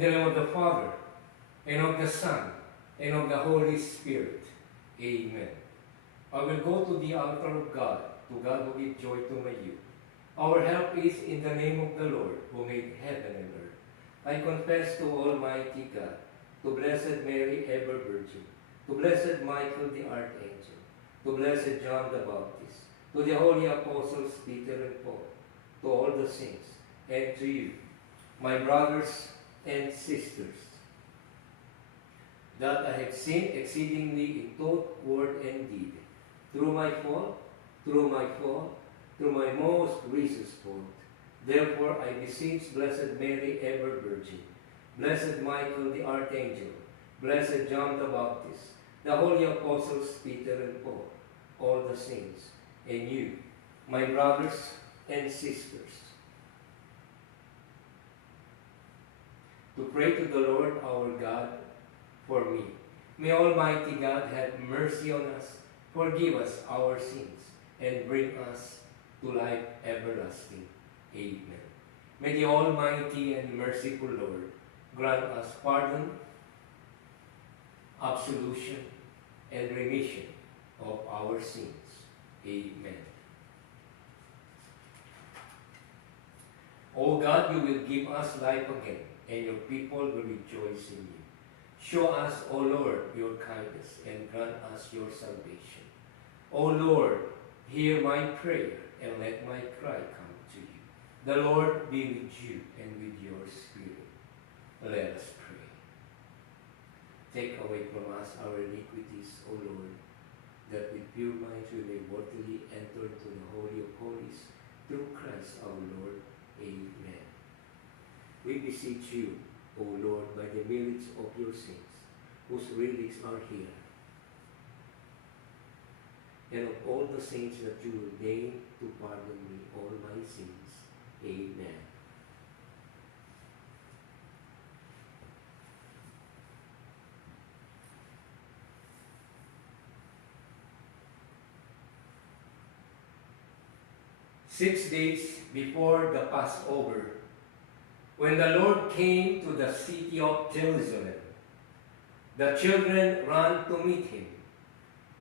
the name of the Father, and of the Son, and of the Holy Spirit. Amen. I will go to the altar of God, to God who gives joy to my youth. Our help is in the name of the Lord, who made heaven and earth. I confess to Almighty God, to Blessed Mary, ever Virgin, to Blessed Michael the Archangel, to Blessed John the Baptist, to the holy apostles Peter and Paul, to all the saints, and to you, my brothers and sisters, that I have sinned exceedingly in thought, word, and deed, through my most grievous fault. Therefore I beseech Blessed Mary, ever Virgin, Blessed Michael the Archangel, Blessed John the Baptist, the holy apostles Peter and Paul, all the saints, and you, my brothers and sisters, to pray to the Lord our God for me. May Almighty God have mercy on us, forgive us our sins, and bring us to life everlasting. Amen. May the Almighty and merciful Lord grant us pardon, absolution, and remission of our sins. Amen. O God, you will give us life again, and your people will rejoice in you. Show us, O Lord, your kindness, and grant us your salvation. O Lord, hear my prayer, and let my cry come to you. The Lord be with you, and with your spirit. Let us pray. Take away from us our iniquities, O Lord, that with pure minds we may worthily enter into the Holy of Holies, through Christ our Lord. Amen. We beseech you, O Lord, by the merits of your saints, whose relics are here, and of all the saints that you will name, to pardon me all my sins. Amen. Six days before the Passover, when the Lord came to the city of Jerusalem, the children ran to meet him